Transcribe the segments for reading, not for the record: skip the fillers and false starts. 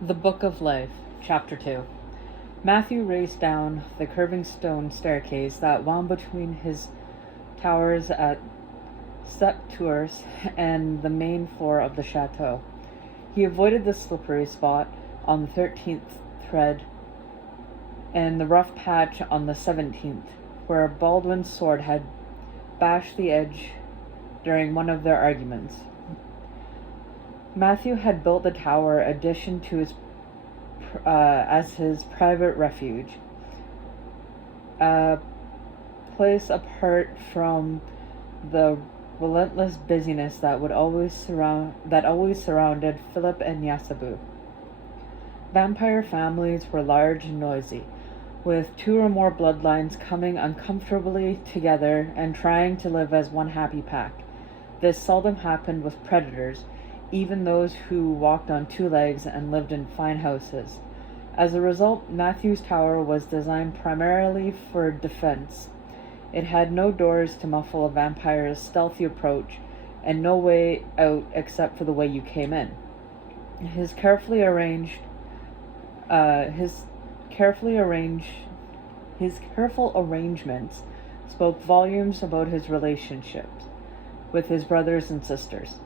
The Book of Life, Chapter 2. Matthew raced down the curving stone staircase that wound between his towers at Sept-Tours and the main floor of the chateau. He avoided the slippery spot on the 13th thread and the rough patch on the 17th, where Baldwin's sword had bashed the edge during one of their arguments. Matthew had built the tower addition to his as his private refuge, a place apart from the relentless busyness that always surrounded Philip and Yasabu. Vampire families were large and noisy, with two or more bloodlines coming uncomfortably together and trying to live as one happy pack. This seldom happened with predators, even those who walked on two legs and lived in fine houses. As a result, Matthew's tower was designed primarily for defense. It had no doors to muffle a vampire's stealthy approach, and no way out except for the way you came in. His careful arrangements spoke volumes about his relationships with his brothers and sisters.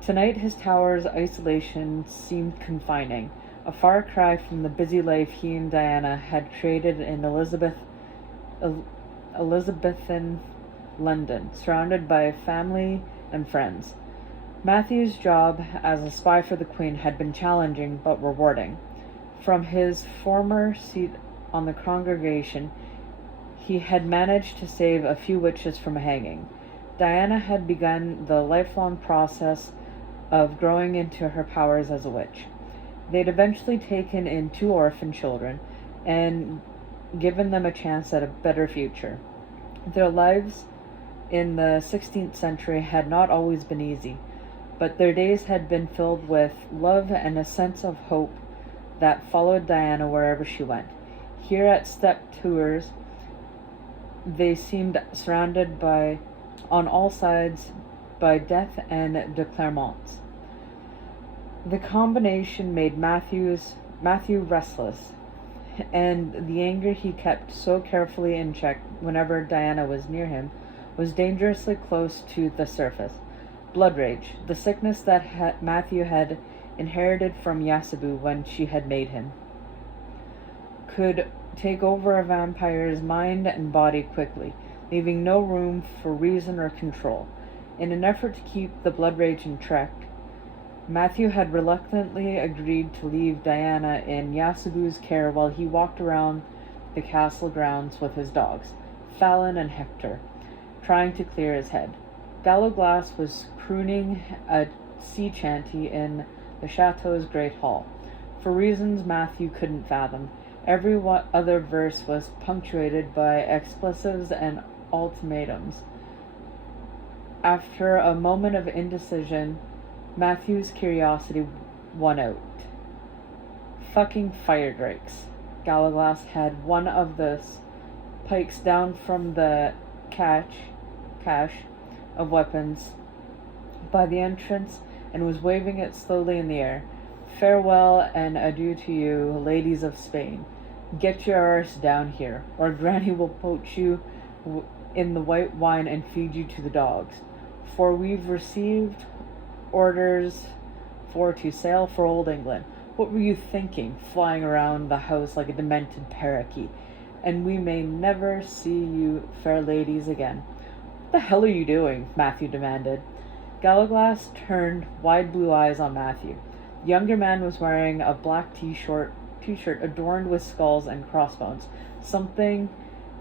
Tonight his tower's isolation seemed confining, a far cry from the busy life he and Diana had created in Elizabethan London, surrounded by family and friends. Matthew's job as a spy for the Queen had been challenging but rewarding. From his former seat on the congregation, he had managed to save a few witches from hanging. Diana had begun the lifelong process of growing into her powers as a witch. They'd eventually taken in two orphan children and given them a chance at a better future. Their lives in the 16th century had not always been easy, but their days had been filled with love and a sense of hope that followed Diana wherever she went. Here at Sept-Tours, they seemed surrounded on all sides by death and declarements. The combination made Matthew restless, and the anger he kept so carefully in check whenever Diana was near him was dangerously close to the surface. Blood rage, the sickness that Matthew had inherited from Yasabu when she had made him, could take over a vampire's mind and body quickly, leaving no room for reason or control. In an effort to keep the blood rage in check, Matthew had reluctantly agreed to leave Diana in Yasabu's care while he walked around the castle grounds with his dogs, Fallon and Hector, trying to clear his head. Gallowglass was crooning a sea chanty in the chateau's great hall. For reasons Matthew couldn't fathom, every other verse was punctuated by expletives and ultimatums. After a moment of indecision, Matthew's curiosity won out. Fucking fire drakes. Gallowglass had one of the pikes down from the cache of weapons by the entrance and was waving it slowly in the air. Farewell and adieu to you, ladies of Spain. Get your arse down here, or Granny will poach you in the white wine and feed you to the dogs. For we've received orders to sail for old England. What were you thinking, flying around the house like a demented parakeet? And we may never see you fair ladies again. What the hell are you doing? Matthew demanded. Gallowglass turned wide blue eyes on Matthew. The younger man was wearing a black t-shirt adorned with skulls and crossbones. Something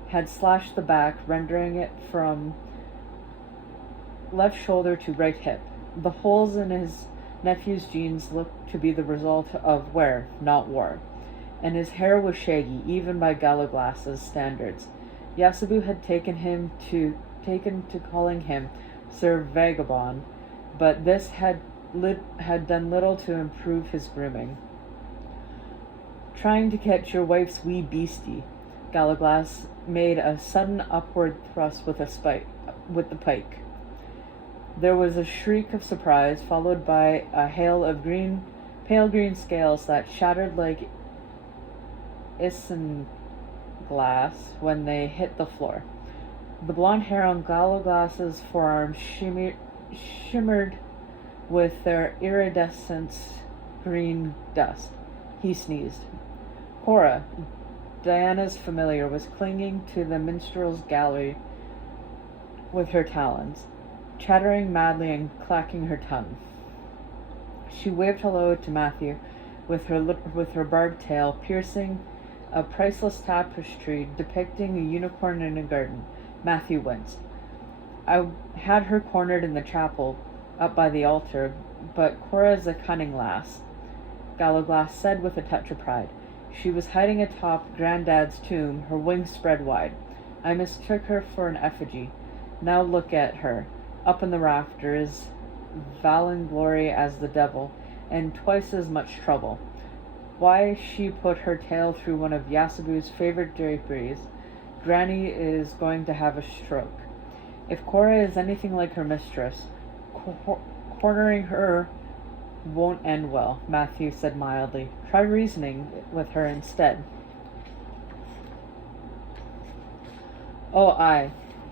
had slashed the back, rendering it from left shoulder to right hip. The holes in his nephew's jeans looked to be the result of wear, not war, and his hair was shaggy, even by Gallowglass's standards. Yasabu had taken to calling him Sir Vagabond, but this had done little to improve his grooming. Trying to catch your wife's wee beastie. Gallowglass made a sudden upward thrust with the pike. There was a shriek of surprise, followed by a hail of green pale green scales that shattered like isinglass when they hit the floor. The blonde hair on Gallowglass's forearms shimmered with their iridescent green dust. He sneezed. Cora, Diana's familiar, was clinging to the minstrel's gallery with her talons, chattering madly and clacking her tongue. She waved hello to Matthew with her barbed tail, piercing a priceless tapestry depicting a unicorn in a garden. Matthew winced. I had her cornered in the chapel, up by the altar, but Cora's a cunning lass, Gallowglass said with a touch of pride. She was hiding atop Grandad's tomb, her wings spread wide. I mistook her for an effigy. Now look at her, up in the rafters, vainglory as the devil, and twice as much trouble. Why, she put her tail through one of Yasabu's favorite draperies. Granny is going to have a stroke. If Cora is anything like her mistress, cornering her won't end well, Matthew said mildly. Try reasoning with her instead. Oh, aye.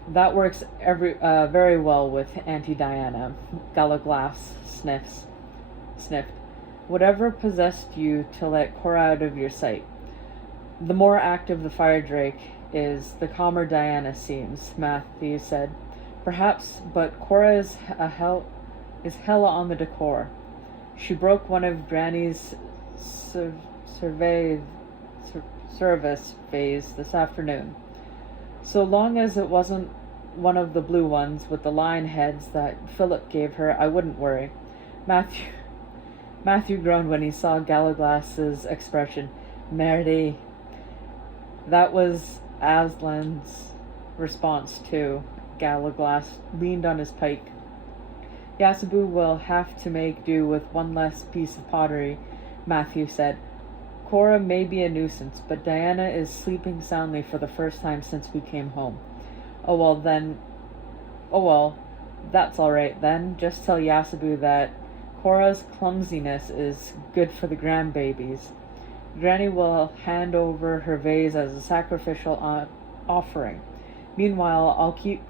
That works very well with Auntie Diana, Gallowglass sniffed. Whatever possessed you to let Cora out of your sight? The more active the fire drake is, the calmer Diana seems, Matthew said. Perhaps, but Cora is hella on the decor. She broke one of Granny's service vase this afternoon. So long as it wasn't one of the blue ones with the lion heads that Philip gave her, I wouldn't worry. Matthew groaned when he saw Gallowglass's expression. Merde. That was Aslan's response too. Gallowglass leaned on his pike. Yasabu will have to make do with one less piece of pottery, Matthew said. Cora may be a nuisance, but Diana is sleeping soundly for the first time since we came home. Oh well, that's all right then. Just tell Yasabu that Cora's clumsiness is good for the grandbabies. Granny will hand over her vase as a sacrificial offering. Meanwhile, I'll keep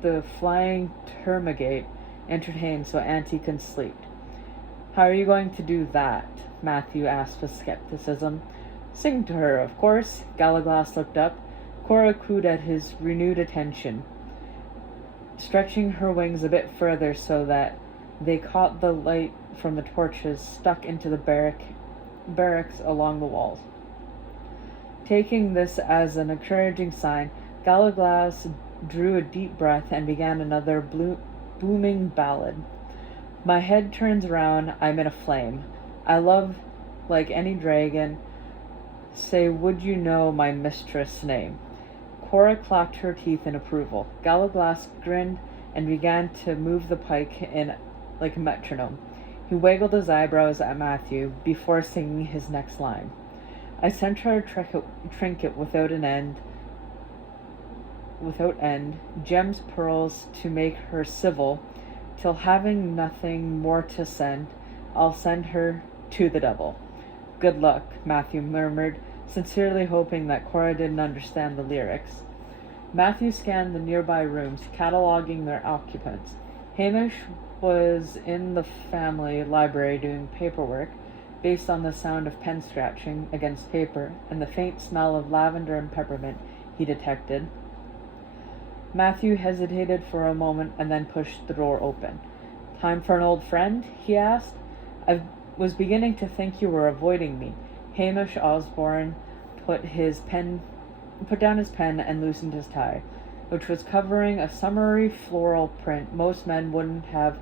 the flying termagant entertained so Auntie can sleep. How are you going to do that? Matthew asked with skepticism. Sing to her, of course. Gallowglass looked up. Cora cooed at his renewed attention, stretching her wings a bit further so that they caught the light from the torches stuck into the barracks along the walls. Taking this as an encouraging sign, Gallowglass drew a deep breath and began another booming ballad. My head turns round, I'm in a flame. I love like any dragon. Say, would you know my mistress' name? Cora clacked her teeth in approval. Gallowglass grinned and began to move the pike in like a metronome. He waggled his eyebrows at Matthew before singing his next line. I sent her a trinket without end, gems, pearls to make her civil, till having nothing more to send, I'll send her to the devil. Good luck, Matthew murmured, sincerely hoping that Cora didn't understand the lyrics. Matthew scanned the nearby rooms, cataloging their occupants. Hamish was in the family library doing paperwork, based on the sound of pen scratching against paper and the faint smell of lavender and peppermint he detected. Matthew hesitated for a moment and then pushed the door open. Time for an old friend? He asked. I was beginning to think you were avoiding me. Hamish Osborne put down his pen and loosened his tie, which was covering a summery floral print most men wouldn't have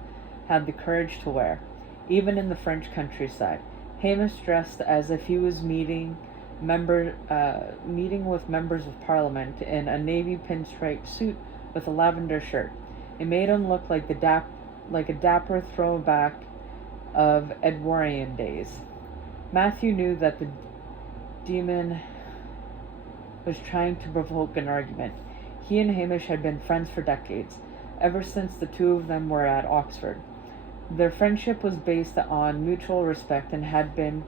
had the courage to wear, even in the French countryside. Hamish dressed as if he was meeting with members of Parliament in a navy pinstripe suit with a lavender shirt. It made him look like a dapper throwback of Edwardian days. Matthew knew that the demon was trying to provoke an argument. He and Hamish had been friends for decades, ever since the two of them were at Oxford. Their friendship was based on mutual respect and had been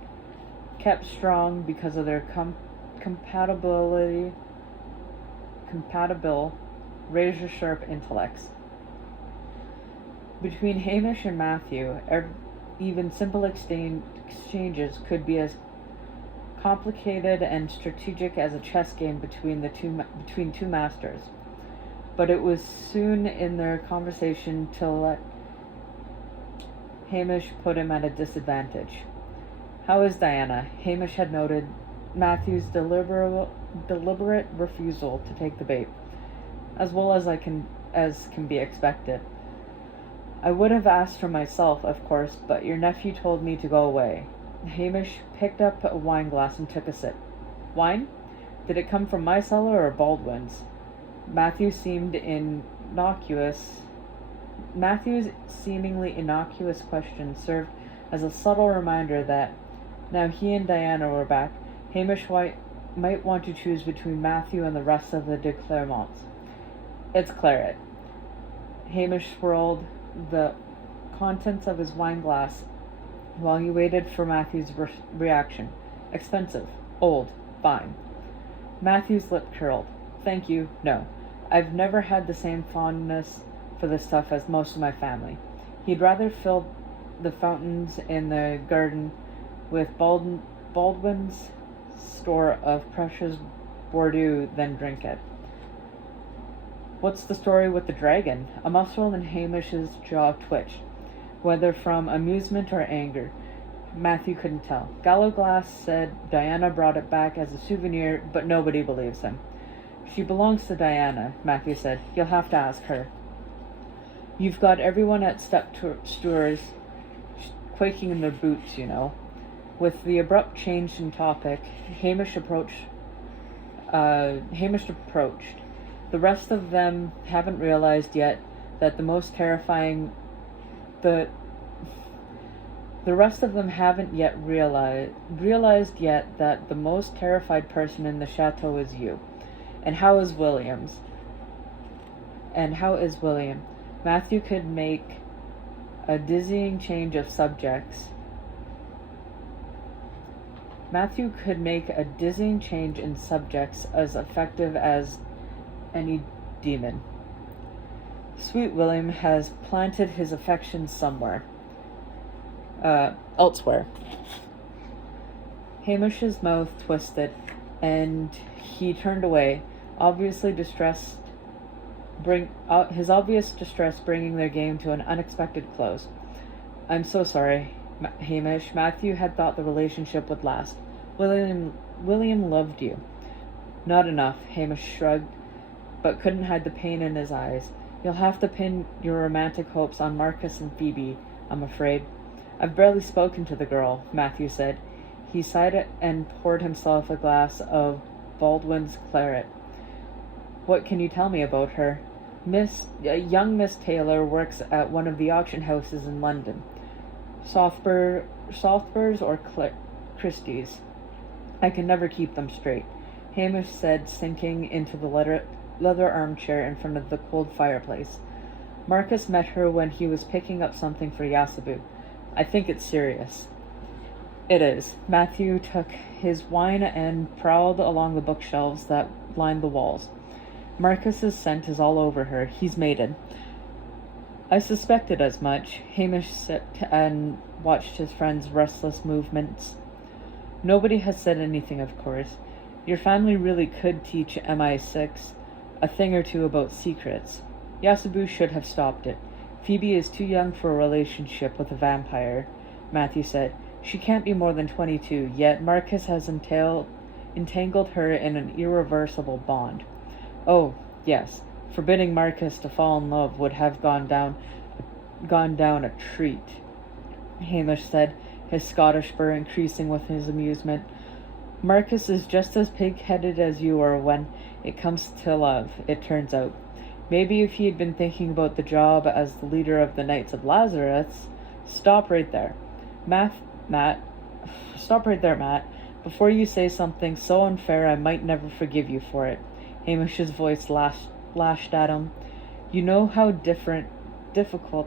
kept strong because of their compatible, razor-sharp intellects. Between Hamish and Matthew, even simple exchanges could be as complicated and strategic as a chess game between two masters. But it was soon in their conversation to let Hamish put him at a disadvantage. "How is Diana?" Hamish had noted Matthew's deliberate refusal to take the bait, as well as can be expected. "I would have asked her myself, of course, but your nephew told me to go away." Hamish picked up a wine glass and took a sip. "Wine? Did it come from my cellar or Baldwin's?" Matthew's seemingly innocuous question served as a subtle reminder that, now he and Diana were back, Hamish might want to choose between Matthew and the rest of the de Clermonts. "It's claret." Hamish swirled the contents of his wine glass while he waited for Matthew's reaction. "Expensive. Old. Fine." Matthew's lip curled. "Thank you, no. I've never had the same fondness for this stuff as most of my family." He'd rather fill the fountains in the garden with Baldwin's store of precious Bordeaux than drink it. "What's the story with the dragon?" A muscle in Hamish's jaw twitched, whether from amusement or anger. Matthew couldn't tell. "Gallowglass said Diana brought it back as a souvenir, but nobody believes him." "She belongs to Diana," Matthew said. "You'll have to ask her." "You've got everyone at Stewart's quaking in their boots, you know." With the abrupt change in topic, Hamish approached. "The rest of them haven't realized yet that the most terrifying the rest of them haven't yet realized yet that the most terrified person in the chateau is you. And how is William?" Matthew could make a dizzying change in subjects as effective as any demon. "Sweet William has planted his affections somewhere. Elsewhere." Hamish's mouth twisted, and he turned away, his obvious distress bringing their game to an unexpected close. "I'm so sorry, Hamish. Matthew had thought the relationship would last. William loved you." "Not enough," Hamish shrugged, but couldn't hide the pain in his eyes. "You'll have to pin your romantic hopes on Marcus and Phoebe, I'm afraid." "I've barely spoken to the girl," Matthew said. He sighed and poured himself a glass of Baldwin's claret. "What can you tell me about her?" Young Miss Taylor works at one of the auction houses in London. Sotheby's or Christie's. I can never keep them straight," Hamish said, sinking into the leather armchair in front of the cold fireplace. "Marcus met her when he was picking up something for Yasabu. I think it's serious." "It is." Matthew took his wine and prowled along the bookshelves that lined the walls. "Marcus's scent is all over her. He's mated." "I suspected as much." Hamish sipped and watched his friend's restless movements. "Nobody has said anything, of course. Your family really could teach MI6 a thing or two about secrets. Yasabu should have stopped it. Phoebe is too young for a relationship with a vampire," Matthew said. "She can't be more than 22, yet Marcus has entangled her in an irreversible bond." "Oh, yes. Forbidding Marcus to fall in love would have gone down a treat," Hamish said, his Scottish burr increasing with his amusement. "Marcus is just as pig-headed as you are when it comes to love, it turns out. Maybe if he had been thinking about the job as the leader of the Knights of Lazarus—" "Stop right there. Matt. Stop right there, Matt. Before you say something so unfair I might never forgive you for it." Hamish's voice lashed at him. "You know how difficult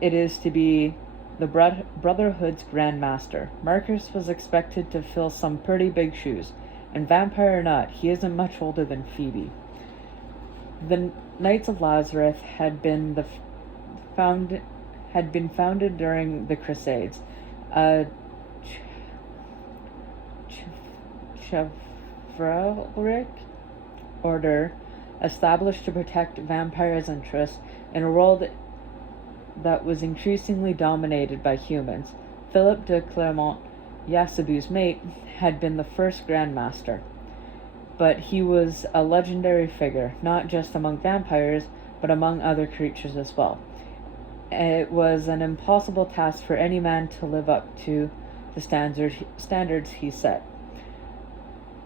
it is to be the Brotherhood's Grand Master. Marcus was expected to fill some pretty big shoes, and vampire or not, he isn't much older than Phoebe. The Knights of Lazarus had been founded during the Crusades. A chivalric order established to protect vampires' interests in a world that was increasingly dominated by humans. Philip de Clermont, Yasabu's mate, had been the first Grand Master, but he was a legendary figure, not just among vampires, but among other creatures as well. It was an impossible task for any man to live up to the standards he set.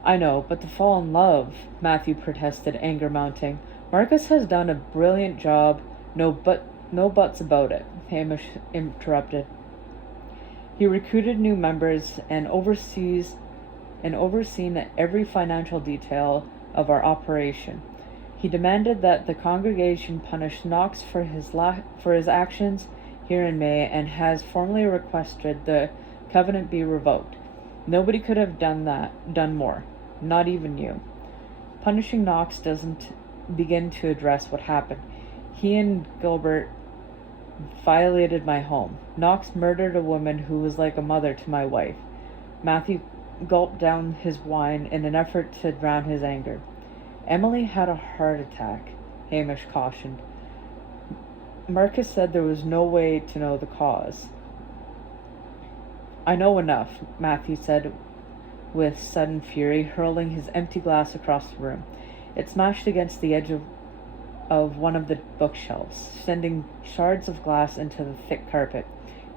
I know, but to fall in love, Matthew protested, anger mounting. Marcus has done a brilliant job, no buts about it, Hamish interrupted. He recruited new members and overseen every financial detail of our operation. He demanded that the congregation punish Knox for his actions here in May, and has formally requested the covenant be revoked. Nobody could have done more, not even you. Punishing Knox doesn't begin to address what happened. He and Gilbert violated my home. Knox murdered a woman who was like a mother to my wife. Matthew gulped down his wine in an effort to drown his anger. Emily had a heart attack, Hamish cautioned. Marcus said there was no way to know the cause. I know enough, Matthew said with sudden fury, hurling his empty glass across the room. It smashed against the edge of one of the bookshelves, sending shards of glass into the thick carpet.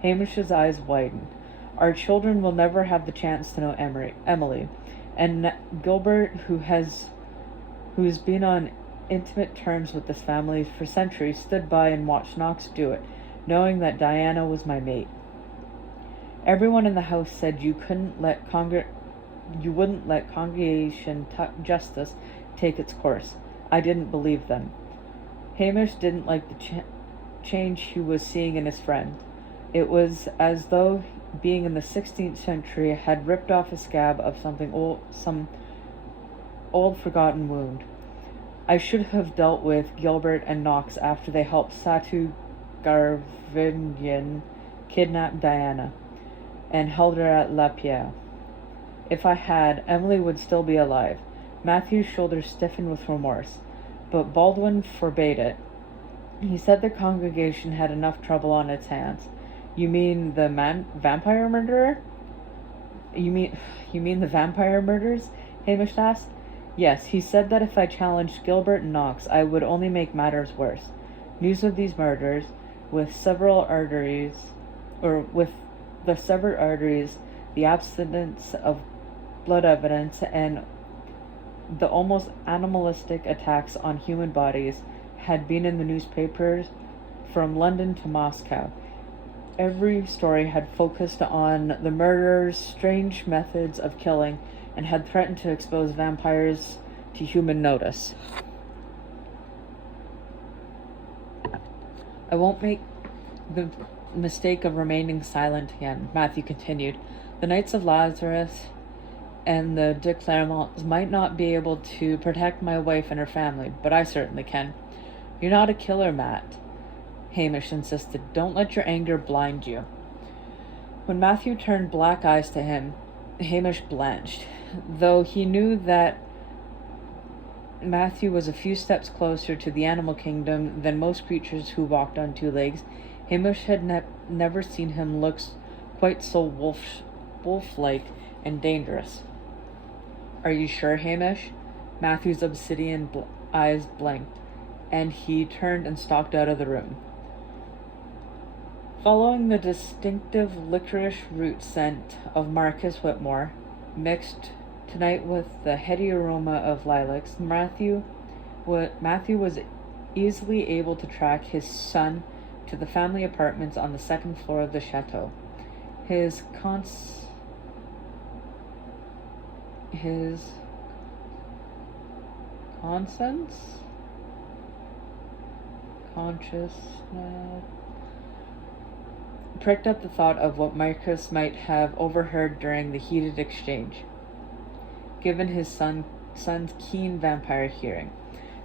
Hamish's eyes widened. Our children will never have the chance to know Emily, and Gilbert, who's been on intimate terms with this family for centuries, stood by and watched Knox do it, knowing that Diana was my mate. Everyone in the house said you wouldn't let congregation justice take its course. I didn't believe them. Hamish didn't like the change he was seeing in his friend. It was as though being in the 16th century had ripped off a scab of some old forgotten wound. I should have dealt with Gilbert and Knox after they helped Satu Garvinian kidnap Diana and held her at La Pierre. If I had, Emily would still be alive. Matthew's shoulders stiffened with remorse, but Baldwin forbade it. He said the congregation had enough trouble on its hands. You mean the vampire murderer? You mean the vampire murders? Hamish asked. Yes, he said that if I challenged Gilbert and Knox, I would only make matters worse. News of these murders, with the severed arteries, the absence of blood evidence, and the almost animalistic attacks on human bodies, had been in the newspapers from London to Moscow. Every story had focused on the murderers' strange methods of killing, and had threatened to expose vampires to human notice. I won't make the mistake of remaining silent again, Matthew continued. The Knights of Lazarus and the de Clermonts might not be able to protect my wife and her family, but I certainly can. You're not a killer, Matt, Hamish insisted. Don't let your anger blind you. When Matthew turned black eyes to him, Hamish blanched. Though he knew that Matthew was a few steps closer to the animal kingdom than most creatures who walked on two legs, Hamish had never seen him look quite so wolf-like and dangerous. Are you sure, Hamish? Matthew's obsidian eyes blinked, and he turned and stalked out of the room. Following the distinctive licorice root scent of Marcus Whitmore, mixed tonight with the heady aroma of lilacs, Matthew was easily able to track his son to the family apartments on the second floor of the chateau. His consciousness pricked up the thought of what Marcus might have overheard during the heated exchange, given his son's keen vampire hearing.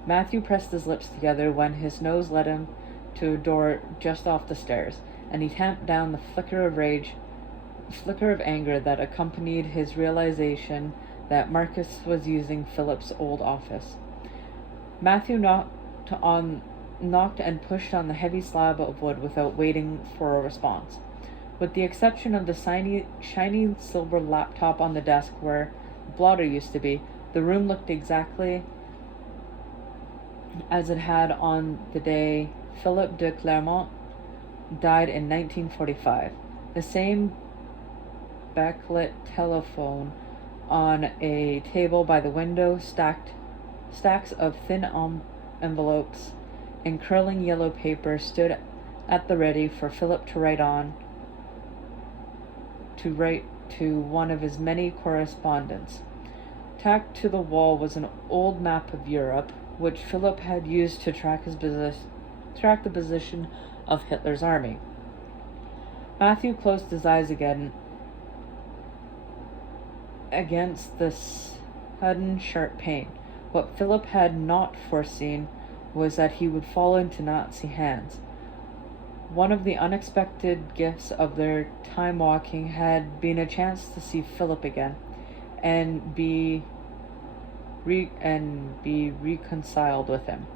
Matthew pressed his lips together when his nose led him to a door just off the stairs, and he tamped down the flicker of anger that accompanied his realization that Marcus was using Philip's old office. Matthew knocked and pushed on the heavy slab of wood without waiting for a response. With the exception of the shiny silver laptop on the desk where the blotter used to be, the room looked exactly as it had on the day Philip de Clermont died in 1945. The same backlit telephone on a table by the window, stacks of thin envelopes and curling yellow paper stood at the ready for Philip to write to one of his many correspondents. Tacked to the wall was an old map of Europe, which Philip had used to track the position of Hitler's army. Matthew closed his eyes again against the sudden sharp pain. What Philip had not foreseen was that he would fall into Nazi hands. One of the unexpected gifts of their time walking had been a chance to see Philip again and be reconciled with him.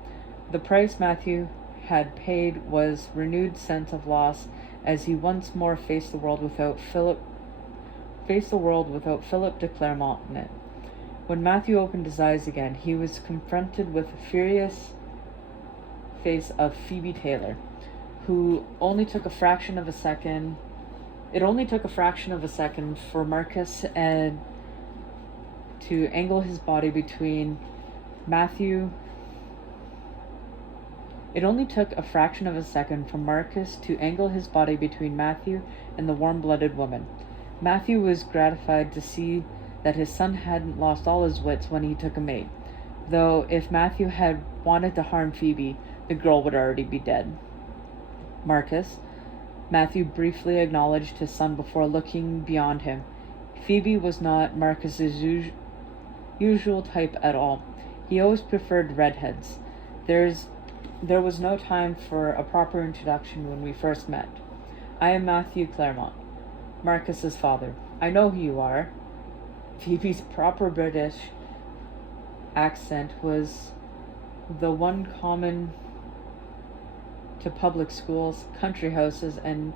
The price Matthew had paid was renewed sense of loss as he once more faced the world without Philip de Clermont in it. When Matthew opened his eyes again, he was confronted with the furious face of Phoebe Taylor, who only took a fraction of a second. It only took a fraction of a second for Marcus to angle his body between Matthew. It only took a fraction of a second for Marcus to angle his body between Matthew and the warm-blooded woman. Matthew was gratified to see that his son hadn't lost all his wits when he took a mate, though if Matthew had wanted to harm Phoebe, the girl would already be dead. Marcus, Matthew briefly acknowledged his son before looking beyond him. Phoebe was not Marcus's usual type at all. He always preferred redheads. There was no time for a proper introduction when we first met. I am Matthew Clermont, Marcus's father. I know who you are. Phoebe's proper British accent was the one common to public schools, country houses, and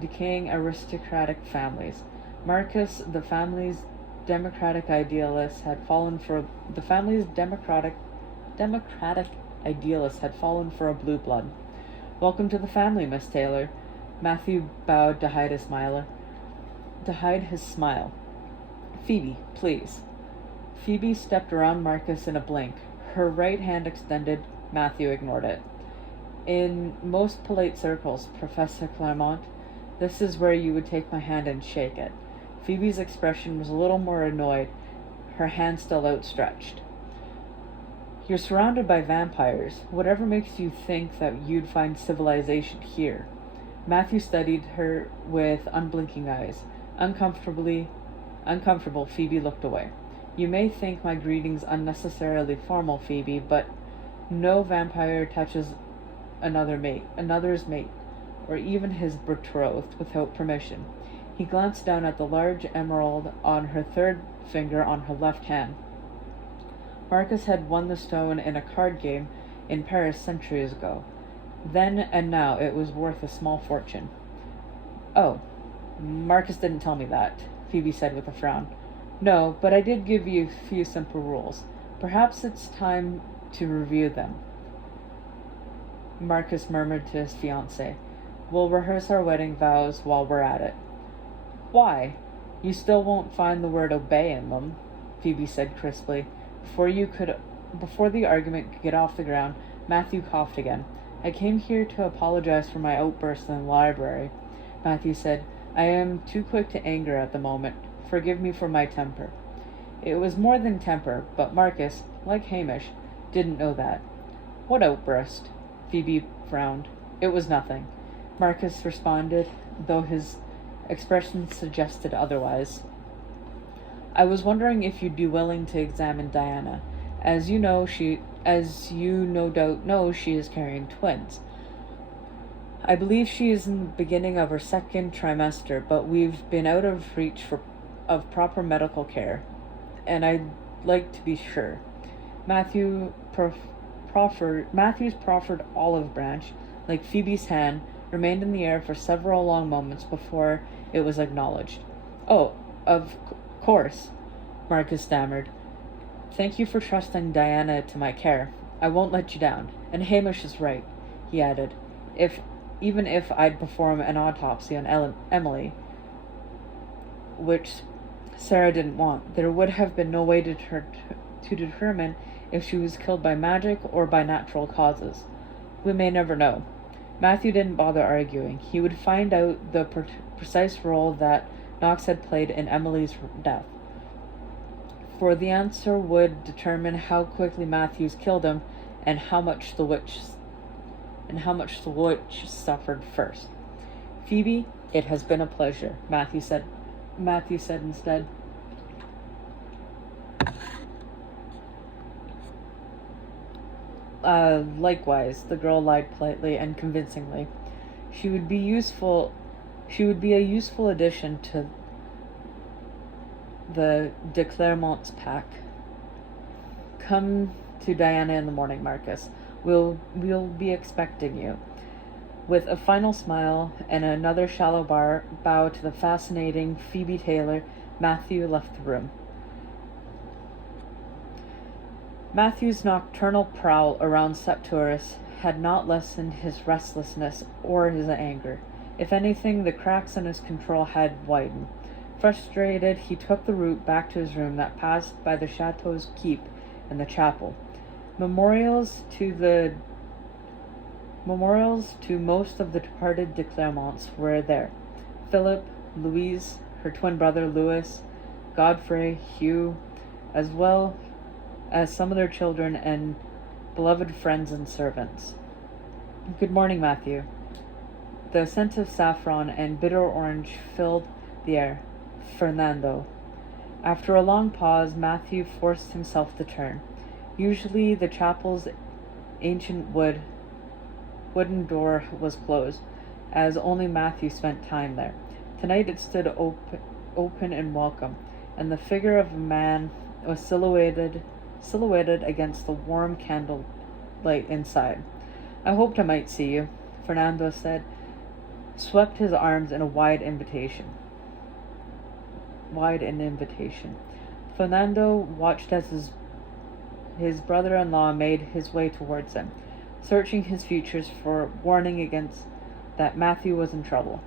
decaying aristocratic families. Marcus, the family's democratic idealist, had fallen for a blue blood. Welcome to the family, Miss Taylor. Matthew bowed to hide his smile. Phoebe, please. Phoebe stepped around Marcus in a blink. Her right hand extended. Matthew ignored it. In most polite circles, Professor Clermont, this is where you would take my hand and shake it. Phoebe's expression was a little more annoyed, her hand still outstretched. You're surrounded by vampires. Whatever makes you think that you'd find civilization here? Matthew studied her with unblinking eyes. Uncomfortable, Phoebe looked away. You may think my greetings unnecessarily formal, Phoebe, but no vampire touches another's mate, or even his betrothed, without permission. He glanced down at the large emerald on her third finger on her left hand. Marcus had won the stone in a card game in Paris centuries ago. Then and now it was worth a small fortune. Oh, Marcus didn't tell me that, Phoebe said with a frown. No, but I did give you a few simple rules. Perhaps it's time to review them. Marcus murmured to his fiancée. We'll rehearse our wedding vows while we're at it. Why? You still won't find the word obey in them, Phoebe said crisply. Before the argument could get off the ground, Matthew coughed again. I came here to apologize for my outburst in the library, Matthew said. I am too quick to anger at the moment. Forgive me for my temper. It was more than temper, but Marcus, like Hamish, didn't know that. What outburst? Phoebe frowned. It was nothing, Marcus responded. though his expression suggested otherwise. I was wondering if you'd be willing to examine Diana. As you no doubt know, she is carrying twins. I believe she is in the beginning of her second trimester, but we've been out of reach of proper medical care, and I'd like to be sure. Matthew's proffered olive branch, like Phoebe's hand, remained in the air for several long moments before it was acknowledged. Oh, of course, Marcus stammered. Thank you for trusting Diana to my care. I won't let you down. And Hamish is right, he added. Even if I'd perform an autopsy on Emily, which Sarah didn't want, there would have been no way to determine if she was killed by magic or by natural causes. We may never know. Matthew didn't bother arguing. He would find out the precise role that Knox had played in Emily's death, for the answer would determine how quickly Matthews killed him and how much the witch suffered first. Phoebe, it has been a pleasure, Matthew said instead. Likewise, the girl lied politely and convincingly. She would be a useful addition to the de Clermont's pack. Come to Diana in the morning, Marcus. We'll be expecting you. With a final smile and another shallow bow to the fascinating Phoebe Taylor, Matthew left the room. Matthew's nocturnal prowl around Septuris had not lessened his restlessness or his anger. If anything, the cracks in his control had widened. Frustrated, he took the route back to his room that passed by the chateau's keep and the chapel. Memorials to most of the departed de Clermonts were there. Philip, Louise, her twin brother Louis, Godfrey, Hugh, as well as some of their children and beloved friends and servants. Good morning, Matthew. The scent of saffron and bitter orange filled the air. Fernando. After a long pause, Matthew forced himself to turn. Usually the chapel's ancient wooden door was closed, as only Matthew spent time there. Tonight it stood open and welcome, and the figure of a man was silhouetted against the warm candlelight inside. I hoped I might see you, Fernando said, swept his arms in a wide invitation. Fernando watched as his brother-in-law made his way towards him, searching his features for warning against that Matthew was in trouble.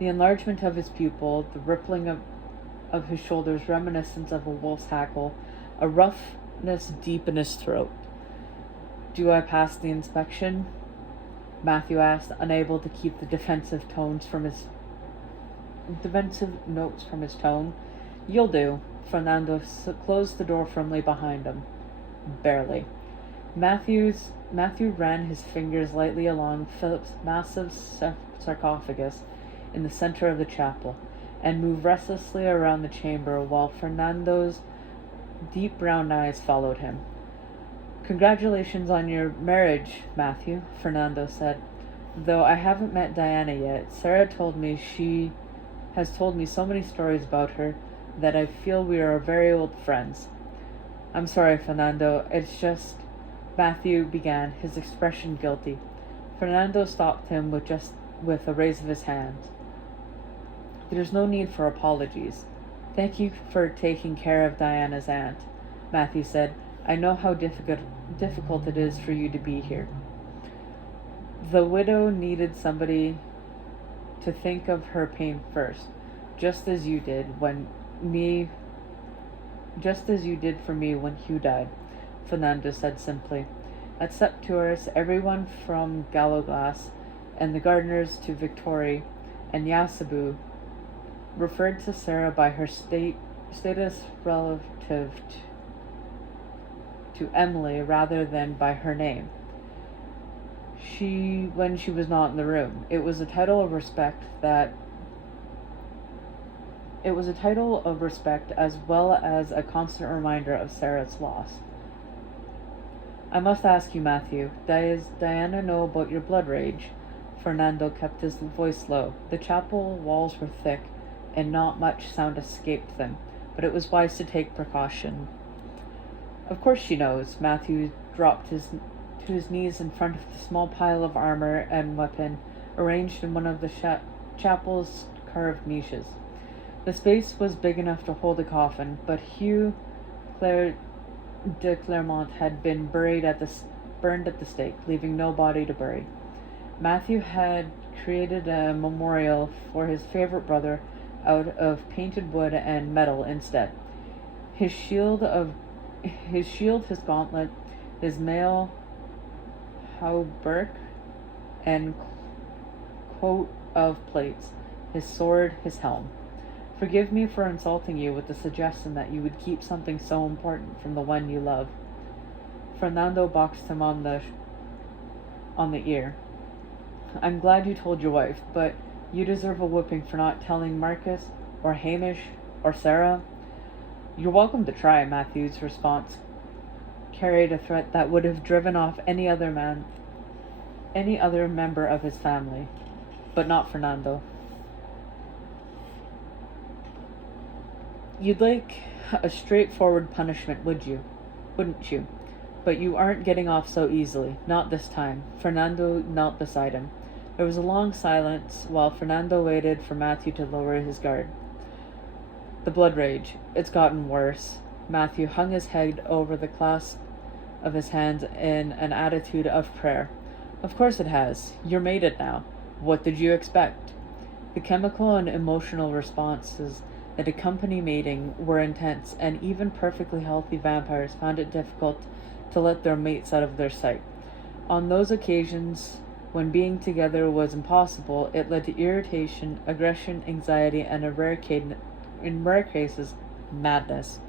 The enlargement of his pupil, the rippling of his shoulders reminiscent of a wolf's hackle, a roughness deep in his throat. Do I pass the inspection? Matthew asked, unable to keep the defensive notes from his tone. You'll do. Fernando closed the door firmly behind him. Barely. Matthew ran his fingers lightly along Philip's massive sarcophagus in the center of the chapel, and moved restlessly around the chamber while Fernando's deep brown eyes followed him. Congratulations on your marriage, Matthew, Fernando said. Though I haven't met Diana yet, Sarah has told me so many stories about her that I feel we are very old friends. I'm sorry, Fernando, it's just... Matthew began, his expression guilty. Fernando stopped him with a raise of his hand. There's no need for apologies. Thank you for taking care of Diana's aunt, Matthew said. I know how difficult it is for you to be here. The widow needed somebody to think of her pain first, just as you did for me when Hugh died, Fernando said simply. At Septuris, everyone from Gallowglass and the gardeners to Victory and Yasabu referred to Sarah by her status relative to Emily rather than by her name. when she was not in the room. It was a title of respect as well as a constant reminder of Sarah's loss. I must ask you, Matthew, does Diana know about your blood rage? Fernando kept his voice low. The chapel walls were thick, and not much sound escaped them, but it was wise to take precaution. Of course she knows. Matthew dropped to his knees in front of the small pile of armor and weapon arranged in one of the chapel's carved niches. The space was big enough to hold a coffin, but Hugh de Clermont had been burned at the stake, leaving no body to bury. Matthew had created a memorial for his favorite brother out of painted wood and metal instead. His shield, his gauntlet, his mail hauberk, and coat of plates, his sword, his helm. Forgive me for insulting you with the suggestion that you would keep something so important from the one you love. Fernando boxed him on the ear. I'm glad you told your wife, but you deserve a whipping for not telling Marcus, or Hamish, or Sarah. You're welcome to try, Matthew's response carried a threat that would have driven off any other member of his family, but not Fernando. You'd like a straightforward punishment, wouldn't you? But you aren't getting off so easily. Not this time. Fernando knelt beside him. There was a long silence while Fernando waited for Matthew to lower his guard. The blood rage. It's gotten worse. Matthew hung his head over the clasp of his hands in an attitude of prayer. Of course it has. You're mated now. What did you expect? The chemical and emotional responses that accompany mating were intense, and even perfectly healthy vampires found it difficult to let their mates out of their sight. On those occasions, when being together was impossible, it led to irritation, aggression, anxiety, and in rare cases, madness.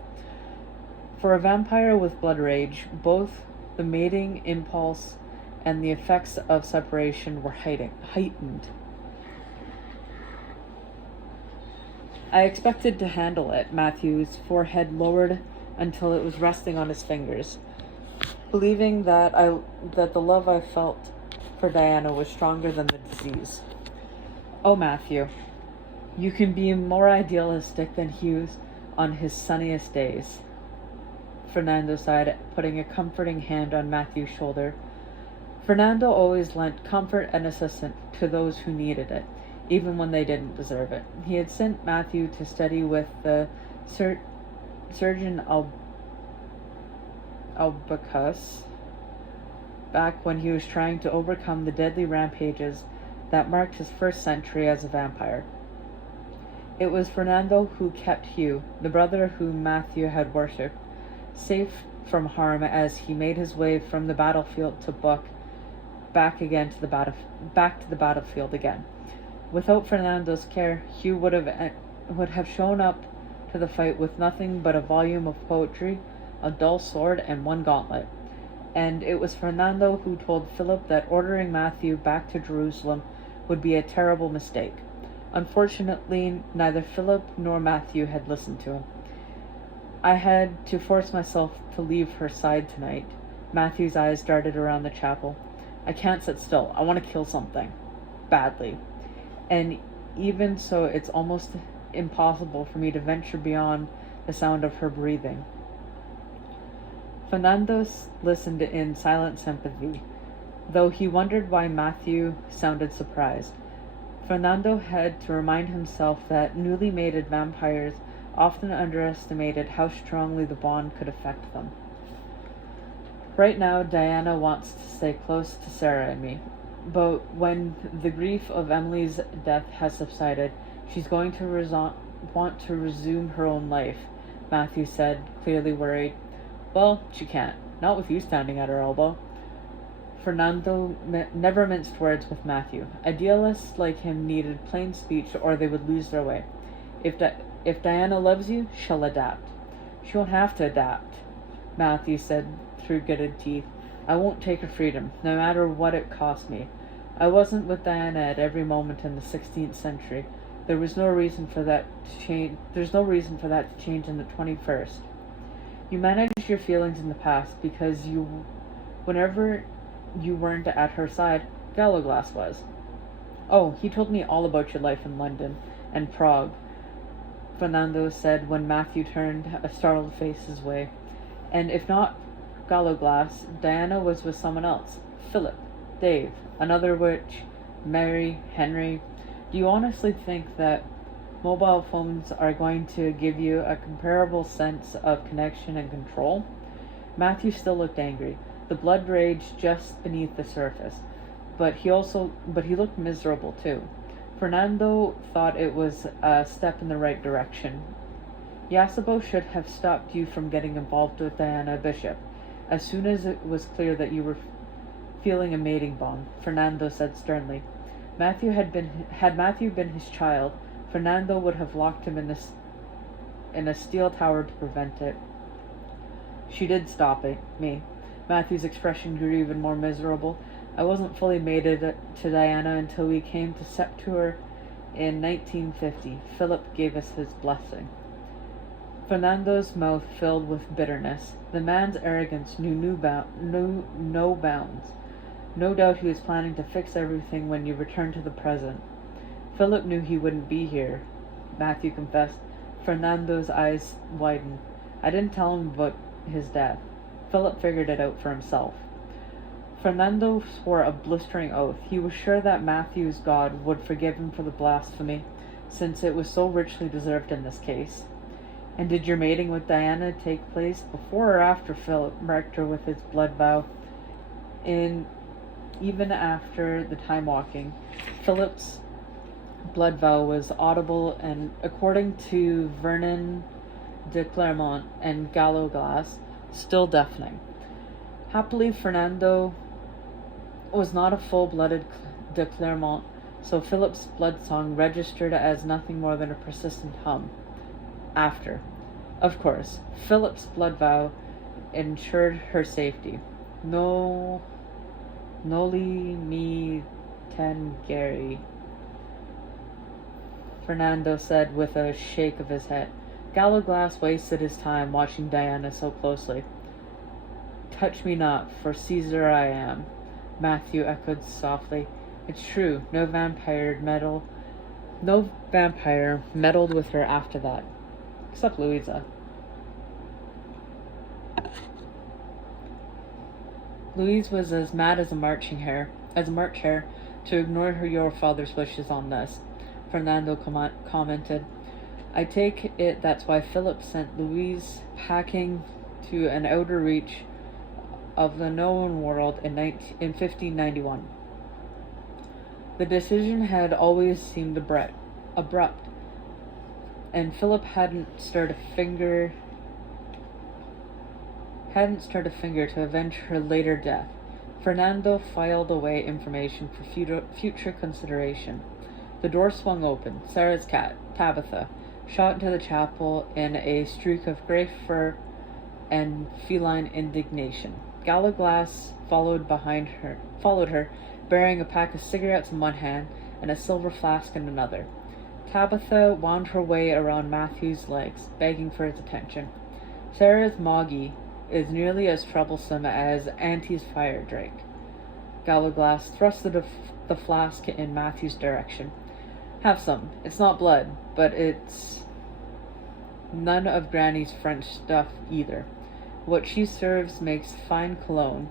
For a vampire with blood rage, both the mating impulse and the effects of separation were heightened. I expected to handle it. Matthew's forehead lowered until it was resting on his fingers, believing that the love I felt for Diana was stronger than the disease. Oh, Matthew, you can be more idealistic than Hughes on his sunniest days, Fernando sighed, putting a comforting hand on Matthew's shoulder. Fernando always lent comfort and assistance to those who needed it, even when they didn't deserve it. He had sent Matthew to study with the surgeon Albacus back when he was trying to overcome the deadly rampages that marked his first century as a vampire. It was Fernando who kept Hugh, the brother whom Matthew had worshipped, safe from harm as he made his way from the battlefield to Buck, back to the battlefield again. Without Fernando's care, Hugh would have shown up to the fight with nothing but a volume of poetry, a dull sword, and one gauntlet. And it was Fernando who told Philip that ordering Matthew back to Jerusalem would be a terrible mistake. Unfortunately, neither Philip nor Matthew had listened to him. I had to force myself to leave her side tonight. Matthew's eyes darted around the chapel. I can't sit still. I want to kill something. Badly. And even so, it's almost impossible for me to venture beyond the sound of her breathing. Fernando listened in silent sympathy, though he wondered why Matthew sounded surprised. Fernando had to remind himself that newly mated vampires often underestimated how strongly the bond could affect them. Right now, Diana wants to stay close to Sarah and me, but when the grief of Emily's death has subsided, she's going to want to resume her own life, Matthew said, clearly worried. Well, she can't. Not with you standing at her elbow. Fernando never minced words with Matthew. Idealists like him needed plain speech or they would lose their way. If Diana loves you, she'll adapt. She won't have to adapt, Matthew said through gritted teeth. I won't take her freedom, no matter what it costs me. I wasn't with Diana at every moment in the 16th century. There's no reason for that to change in the 21st. You managed your feelings in the past because whenever you weren't at her side, Gallowglass was. Oh, he told me all about your life in London and Prague, Fernando said when Matthew turned a startled face his way. And if not Gallowglass, Diana was with someone else. Philip, Dave, another witch, Mary, Henry. Do you honestly think that mobile phones are going to give you a comparable sense of connection and control? Matthew still looked angry, the blood raged just beneath the surface. But he looked miserable too. Fernando thought it was a step in the right direction. Yasabo should have stopped you from getting involved with Diana Bishop as soon as it was clear that you were feeling a mating bond, Fernando said sternly. Had Matthew been his child, Fernando would have locked him in a steel tower to prevent it. She did stop me. Matthew's expression grew even more miserable. I wasn't fully mated to Diana until we came to Septour in 1950. Philip gave us his blessing. Fernando's mouth filled with bitterness. The man's arrogance knew no bounds. No doubt he was planning to fix everything when you returned to the present. Philip knew he wouldn't be here, Matthew confessed. Fernando's eyes widened. I didn't tell him about his death. Philip figured it out for himself. Fernando swore a blistering oath. He was sure that Matthew's God would forgive him for the blasphemy, since it was so richly deserved in this case. And did your mating with Diana take place before or after Philip marked her with his blood vow? Even after the time walking, Philip's blood vow was audible and, according to Vernon de Clermont and Gallowglass, still deafening. Happily, Fernando was not a full-blooded de Clermont, so Philip's blood song registered as nothing more than a persistent hum. After. Of course, Philip's blood vow ensured her safety. Noli me tangere, Fernando said with a shake of his head. Gallowglass wasted his time watching Diana so closely. Touch me not, for Caesar I am, Matthew echoed softly. It's true, no vampire meddled with her after that. Except Louisa. Louise was as mad as a March hare, to ignore your father's wishes on this, Fernando commented. I take it that's why Philip sent Louise packing to an outer reach of the known world in 1591. The decision had always seemed abrupt, and Philip hadn't stirred a finger to avenge her later death. Fernando filed away information for future consideration. The door swung open. Sarah's cat, Tabitha, shot into the chapel in a streak of grey fur and feline indignation. Gallowglass followed her, bearing a pack of cigarettes in one hand and a silver flask in another. Tabitha wound her way around Matthew's legs, begging for his attention. Sarah's Moggy is nearly as troublesome as Auntie's fire drake. Gallowglass thrust the flask in Matthew's direction. Have some. It's not blood, but it's none of Granny's French stuff either. What she serves makes fine cologne,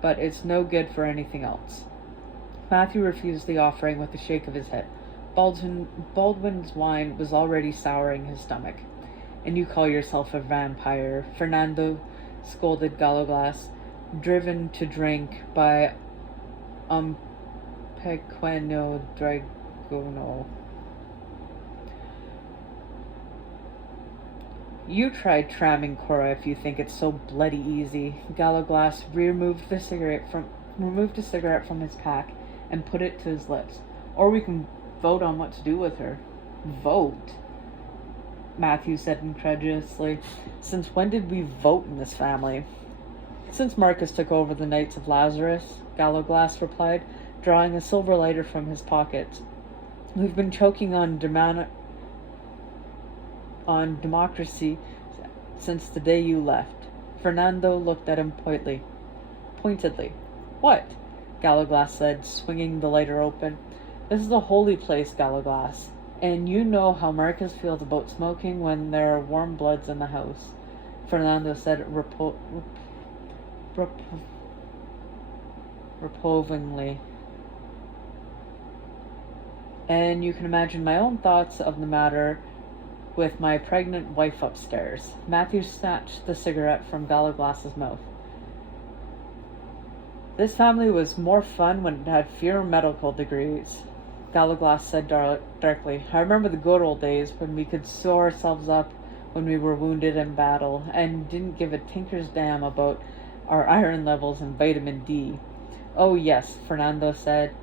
but it's no good for anything else. Matthew refused the offering with a shake of his head. Baldwin's wine was already souring his stomach. And you call yourself a vampire, Fernando scolded Gallowglass, driven to drink by pequeño dragono. You try tramming Cora if you think it's so bloody easy. Gallowglass removed a cigarette from his pack and put it to his lips. Or we can vote on what to do with her. Vote? Matthew said incredulously. Since when did we vote in this family? Since Marcus took over the Knights of Lazarus, Gallowglass replied, drawing a silver lighter from his pocket. We've been choking on democracy since the day you left. Fernando looked at him pointedly. What? Gallowglass said, swinging the lighter open. This is a holy place, Gallowglass, and you know how Marcus feels about smoking when there are warm bloods in the house, Fernando said reprovingly. And you can imagine my own thoughts of the matter with my pregnant wife upstairs. Matthew snatched the cigarette from Gallowglass's mouth. This family was more fun when it had fewer medical degrees, Gallowglass said darkly. I remember the good old days when we could sew ourselves up when we were wounded in battle and didn't give a tinker's damn about our iron levels and vitamin D. Oh yes, Fernando said.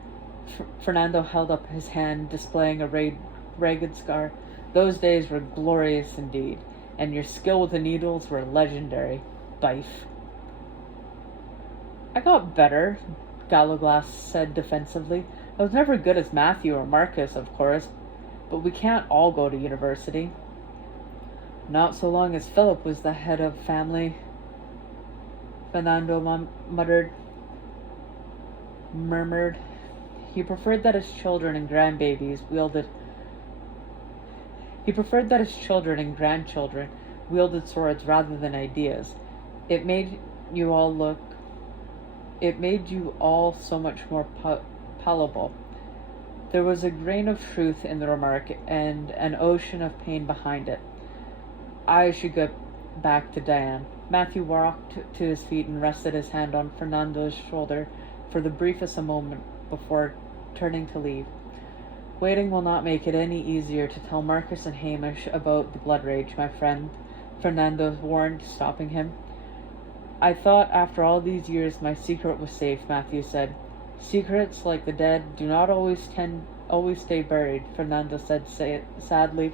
Fernando held up his hand, displaying a ragged scar. Those days were glorious indeed, and your skill with the needles were legendary, Bife. I got better, Gallowglass said defensively. I was never good as Matthew or Marcus, of course, but we can't all go to university. Not so long as Philip was the head of family, Fernando murmured. He preferred that his children and grandchildren wielded swords rather than ideas. It made you all so much more palatable. There was a grain of truth in the remark and an ocean of pain behind it. I should get back to Diane. Matthew walked to his feet and rested his hand on Fernando's shoulder for the briefest a moment before turning to leave. Waiting will not make it any easier to tell Marcus and Hamish about the blood rage, my friend, Fernando warned, stopping him. I thought after all these years my secret was safe, Matthew said. Secrets, like the dead, do not always stay buried, Fernando said sadly.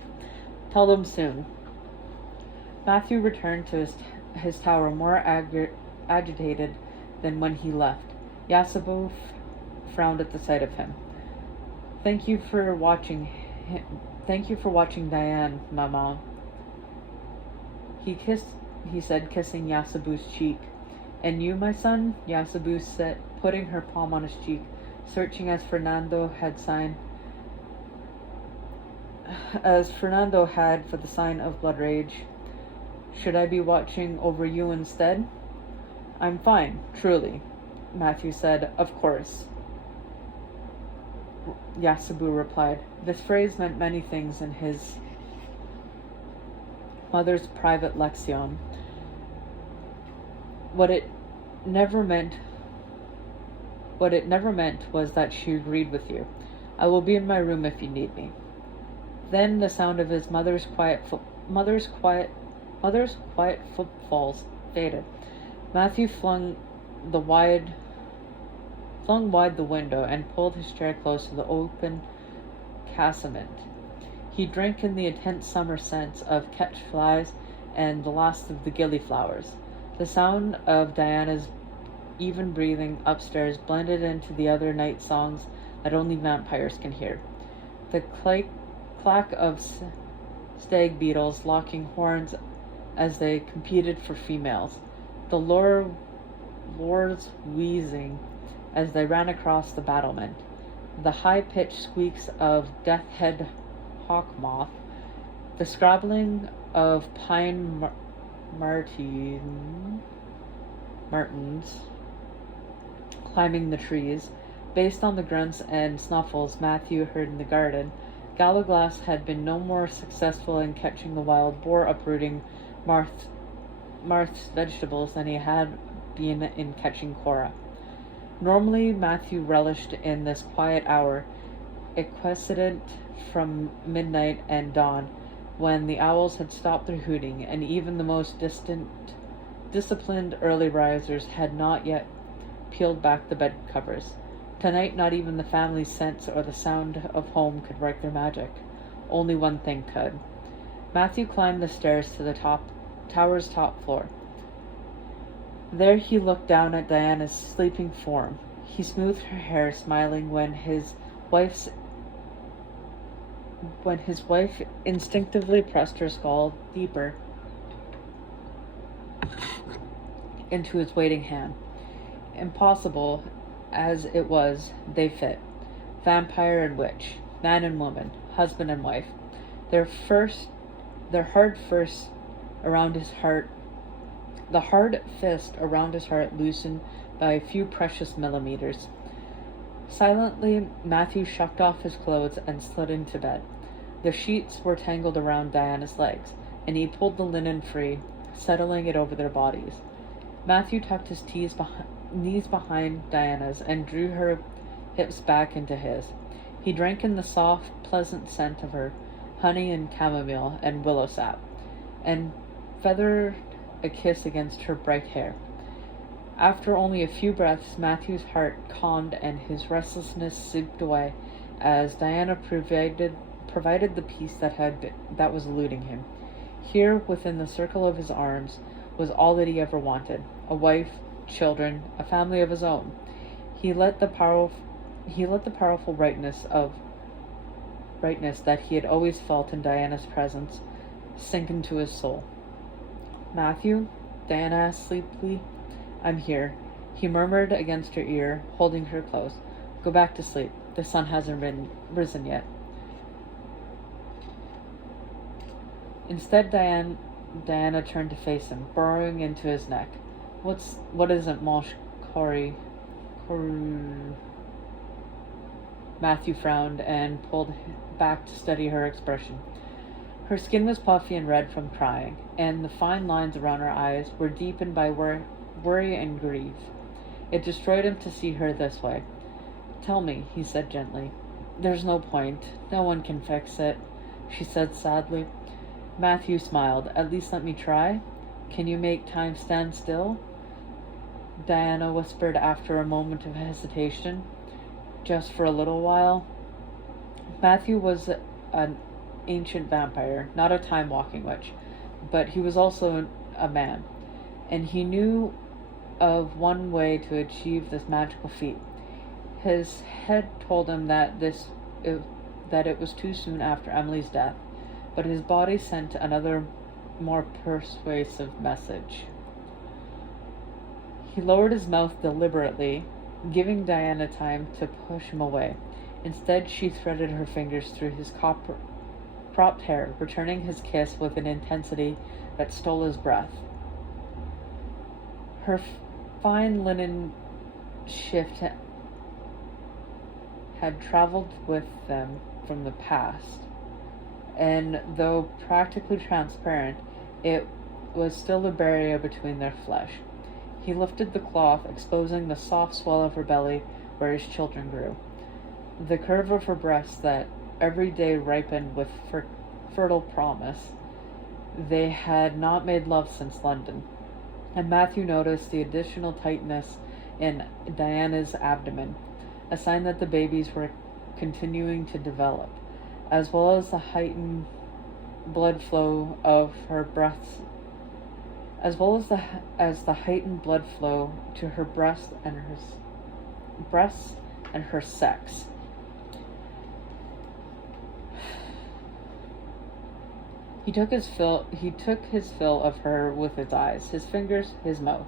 Tell them soon. Matthew returned to his tower more agitated than when he left. Yasabu frowned at the sight of him. Thank you for watching Diane, Mama. He said, kissing Yasabu's cheek. And you, my son? Yasabu said, putting her palm on his cheek, searching as Fernando had for the sign of blood rage. Should I be watching over you instead? I'm fine, truly, Matthew said. Of course, Yasabu replied. This phrase meant many things in his mother's private lexicon. What it never meant was that she agreed with you. I will be in my room if you need me. Then the sound of his mother's quiet footfalls faded. Matthew flung wide the window and pulled his chair close to the open casement. He drank in the intense summer scents of catch flies and the last of the gillyflowers. The sound of Diana's even breathing upstairs blended into the other night songs that only vampires can hear. The clack of stag beetles locking horns as they competed for females. The lords wheezing as they ran across the battlement. The high-pitched squeaks of death-head hawk moth. The scrabbling of pine martins climbing the trees. Based on the grunts and snuffles Matthew heard in the garden, Gallowglass had been no more successful in catching the wild boar uprooting Marth's vegetables than he had been in catching Cora. Normally, Matthew relished in this quiet hour, equiescent from midnight and dawn, when the owls had stopped their hooting, and even the most disciplined early risers had not yet peeled back the bed covers. Tonight, not even the family scents or the sound of home could work their magic. Only one thing could. Matthew climbed the stairs to the tower's top floor. There he looked down at Diana's sleeping form. He smoothed her hair, smiling wife's when his wife instinctively pressed her skull deeper into his waiting hand. Impossible as it was, they fit. Vampire and witch, man and woman, husband and wife. Their first their hard first around his heart the hard fist around his heart loosened by a few precious millimeters. Silently, Matthew shucked off his clothes and slid into bed. The sheets were tangled around Diana's legs, and he pulled the linen free, settling it over their bodies. Matthew tucked his knees behind Diana's and drew her hips back into his. He drank in the soft, pleasant scent of her, honey and chamomile and willow sap, and feathered a kiss against her bright hair. After only a few breaths, Matthew's heart calmed and his restlessness slipped away as Diana provided the peace that was eluding him. Here, within the circle of his arms, was all that he ever wanted: a wife, children, a family of his own. He let the powerful rightness that he had always felt in Diana's presence sink into his soul. Matthew, Diana asked sleepily. I'm here, he murmured against her ear, holding her close. Go back to sleep. The sun hasn't risen yet. Instead, Diana turned to face him, burrowing into his neck. What is it, Mosh Corey? Matthew frowned and pulled back to study her expression. Her skin was puffy and red from crying, and the fine lines around her eyes were deepened by worry and grief. It destroyed him to see her this way. Tell me, he said gently. There's no point. No one can fix it, she said sadly. Matthew smiled. At least let me try. Can you make time stand still? Diana whispered after a moment of hesitation. Just for a little while. Matthew was an ancient vampire, not a time-walking witch, but he was also a man, and he knew of one way to achieve this magical feat. His head told him that it was too soon after Emily's death, but his body sent another, more persuasive message. He lowered his mouth deliberately, giving Diana time to push him away. Instead, she threaded her fingers through his cropped hair, returning his kiss with an intensity that stole his breath. Her fine linen shift had traveled with them from the past, and though practically transparent, it was still a barrier between their flesh. He lifted the cloth, exposing the soft swell of her belly where his children grew, the curve of her breasts that every day ripened with fertile promise. They had not made love since London, and Matthew noticed the additional tightness in Diana's abdomen, a sign that the babies were continuing to develop, as well as the heightened blood flow of her breasts, as the heightened blood flow to her breasts and her sex. He took his fill of her with his eyes, his fingers, his mouth.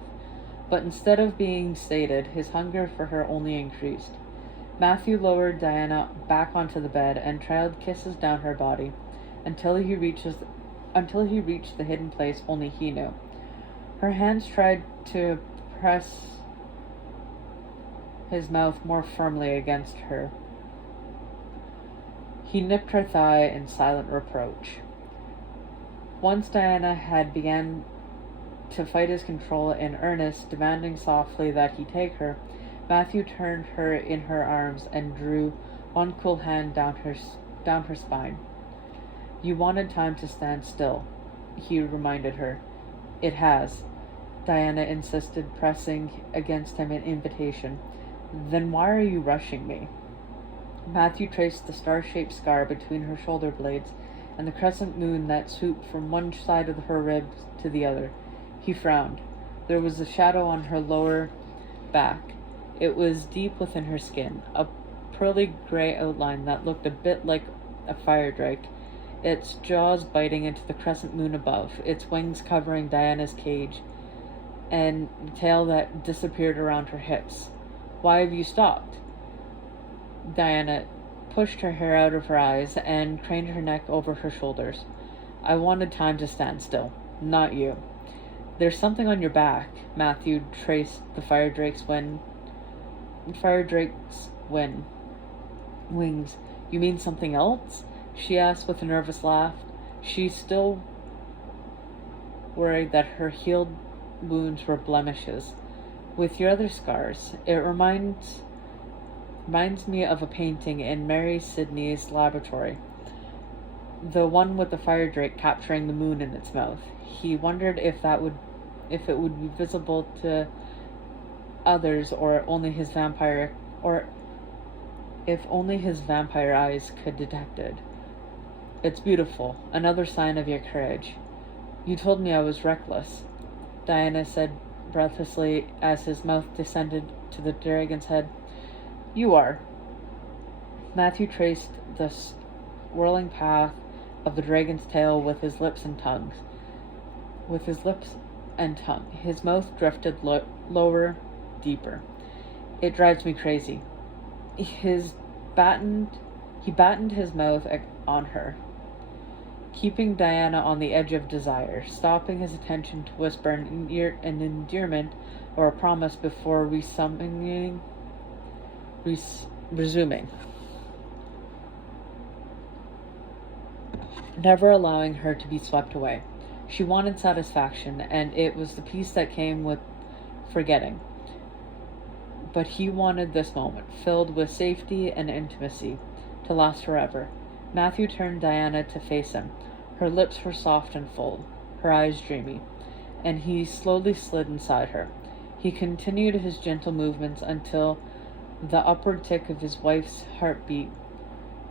But instead of being sated, his hunger for her only increased. Matthew lowered Diana back onto the bed and trailed kisses down her body until he reached the hidden place only he knew. Her hands tried to press his mouth more firmly against her. He nipped her thigh in silent reproach. Once Diana had begun to fight his control in earnest, demanding softly that he take her, Matthew turned her in her arms and drew one cool hand down her spine. You wanted time to stand still, he reminded her. It has, Diana insisted, pressing against him in invitation. Then why are you rushing me? Matthew traced the star-shaped scar between her shoulder blades and the crescent moon that swooped from one side of her ribs to the other. He frowned. There was a shadow on her lower back. It was deep within her skin, a pearly gray outline that looked a bit like a fire drake, its jaws biting into the crescent moon above, its wings covering Diana's cage, and the tail that disappeared around her hips. Why have you stopped? Diana pushed her hair out of her eyes and craned her neck over her shoulders. I wanted time to stand still, not you. There's something on your back. Matthew traced the fire drake's wings. You mean something else? She asked with a nervous laugh. She still worried that her healed wounds were blemishes. With your other scars, it reminds me of a painting in Mary Sidney's laboratory. The one with the fire drake capturing the moon in its mouth. He wondered if it would be visible to others or if only his vampire eyes could detect it. It's beautiful, another sign of your courage. You told me I was reckless, Diana said breathlessly as his mouth descended to the dragon's head. You are. Matthew traced the whirling path of the dragon's tail with his lips and tongue. His mouth drifted lower, deeper. It drives me crazy. He battened his mouth on her, keeping Diana on the edge of desire, stopping his attention to whisper an endearment or a promise before resuming, never allowing her to be swept away. She wanted satisfaction, and it was the peace that came with forgetting. But he wanted this moment, filled with safety and intimacy, to last forever. Matthew turned Diana to face him. Her lips were soft and full, her eyes dreamy, and he slowly slid inside her. He continued his gentle movements until the upward tick of his wife's heartbeat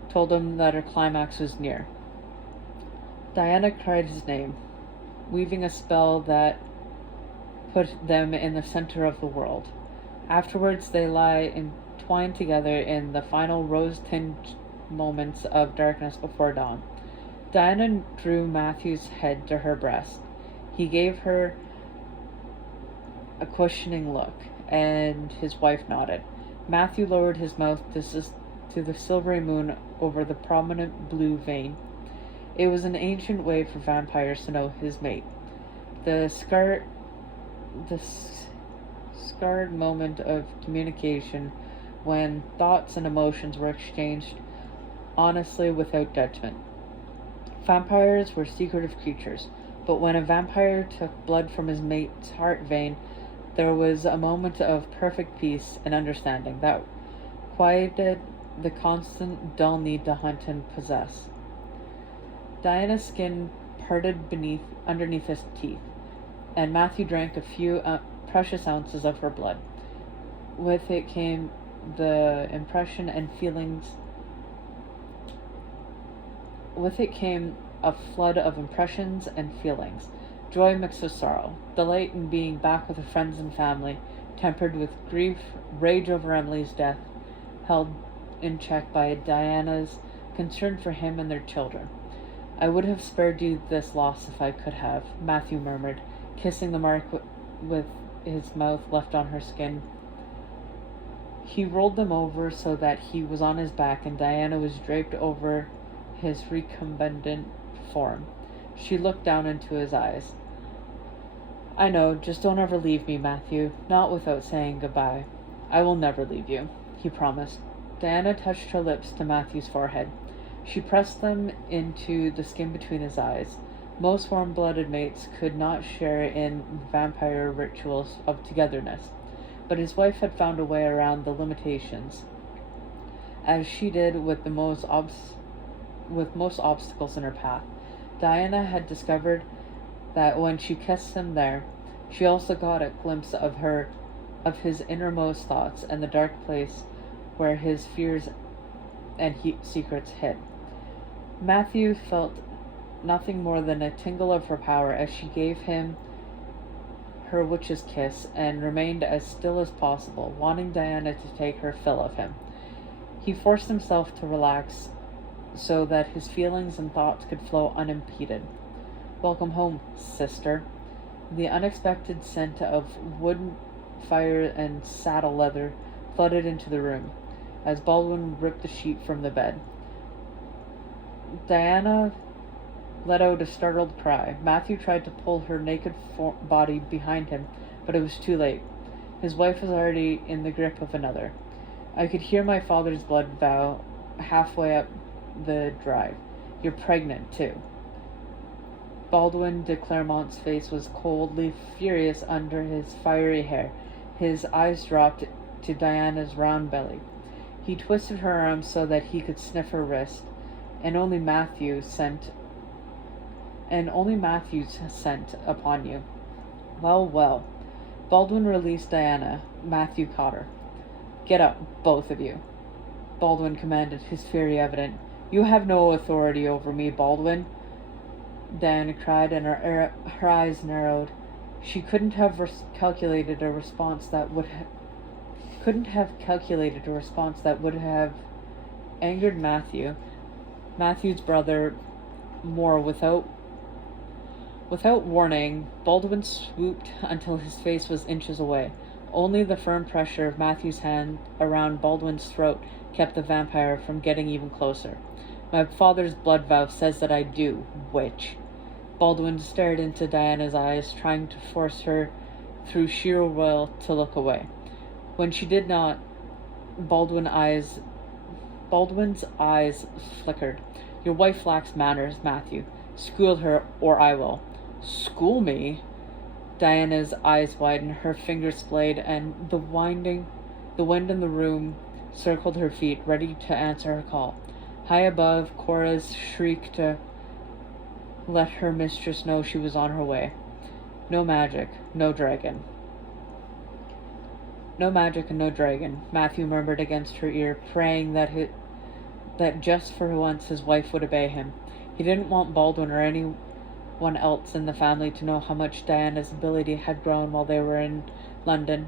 told him that her climax was near. Diana cried his name, weaving a spell that put them in the center of the world. Afterwards, they lie entwined together in the final rose-tinged moments of darkness before dawn. Diana drew Matthew's head to her breast. He gave her a questioning look, and his wife nodded. Matthew lowered his mouth to the silvery moon over the prominent blue vein. It was an ancient way for vampires to know his mate. The scarred moment of communication when thoughts and emotions were exchanged honestly without judgment. Vampires were secretive creatures, but when a vampire took blood from his mate's heart vein, there was a moment of perfect peace and understanding that quieted the constant dull need to hunt and possess. Diana's skin parted underneath his teeth, and Matthew drank a few precious ounces of her blood. With it came the impression and feelings. With it came a flood of impressions and feelings. Joy mixed with sorrow, delight in being back with her friends and family, tempered with grief, rage over Emily's death, held in check by Diana's concern for him and their children. I would have spared you this loss if I could have, Matthew murmured, kissing the mark with his mouth left on her skin. He rolled them over so that he was on his back and Diana was draped over his recumbent form. She looked down into his eyes. I know, just don't ever leave me, Matthew, not without saying goodbye. I will never leave you, he promised. Diana touched her lips to Matthew's forehead. She pressed them into the skin between his eyes. Most warm-blooded mates could not share in vampire rituals of togetherness, but his wife had found a way around the limitations, as she did with most obstacles in her path. Diana had discovered that when she kissed him there, she also got a glimpse of his innermost thoughts and the dark place where his fears and secrets hid. Matthew felt nothing more than a tingle of her power as she gave him her witch's kiss and remained as still as possible, wanting Diana to take her fill of him. He forced himself to relax so that his feelings and thoughts could flow unimpeded. "Welcome home, sister." The unexpected scent of wood fire and saddle leather flooded into the room as Baldwin ripped the sheet from the bed. Diana let out a startled cry. Matthew tried to pull her naked body behind him, but it was too late. His wife was already in the grip of another. I could hear my father's blood vow halfway up the drive. "You're pregnant, too." Baldwin de Clermont's face was coldly furious under his fiery hair. His eyes dropped to Diana's round belly. He twisted her arm so that he could sniff her wrist, and only Matthew's scent upon you. Well, well. Baldwin released Diana. Matthew caught her. "Get up, both of you," Baldwin commanded, his fury evident. "You have no authority over me, Baldwin," Diana cried, and her eyes narrowed. She couldn't have calculated a response that would have angered Matthew's brother more. Without warning, Baldwin swooped until his face was inches away. Only the firm pressure of Matthew's hand around Baldwin's throat kept the vampire from getting even closer. "My father's blood vow says that I do, witch." Baldwin stared into Diana's eyes, trying to force her through sheer will to look away. When she did not, Baldwin's eyes flickered. "Your wife lacks manners, Matthew. School her, or I will." "School me?" Diana's eyes widened, her fingers splayed, and the wind in the room circled her feet, ready to answer her call. High above, Cora's shriek to let her mistress know she was on her way. No magic, no dragon. "No magic and no dragon," Matthew murmured against her ear, praying that just for once his wife would obey him. He didn't want Baldwin or anyone else in the family to know how much Diana's ability had grown while they were in London.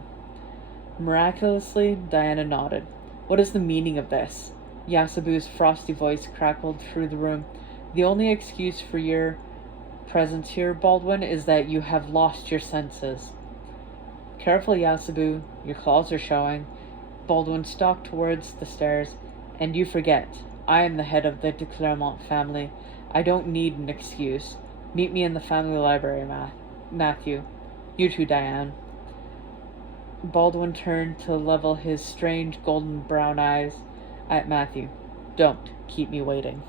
Miraculously, Diana nodded. "What is the meaning of this?" Yasabu's frosty voice crackled through the room. "The only excuse for your presence here, Baldwin, is that you have lost your senses." "Careful, Yasabu, your claws are showing." Baldwin stalked towards the stairs. "And you forget, I am the head of the de Clermont family. I don't need an excuse. Meet me in the family library, Matthew. You too, Diane." Baldwin turned to level his strange golden brown eyes at Matthew. "Don't keep me waiting."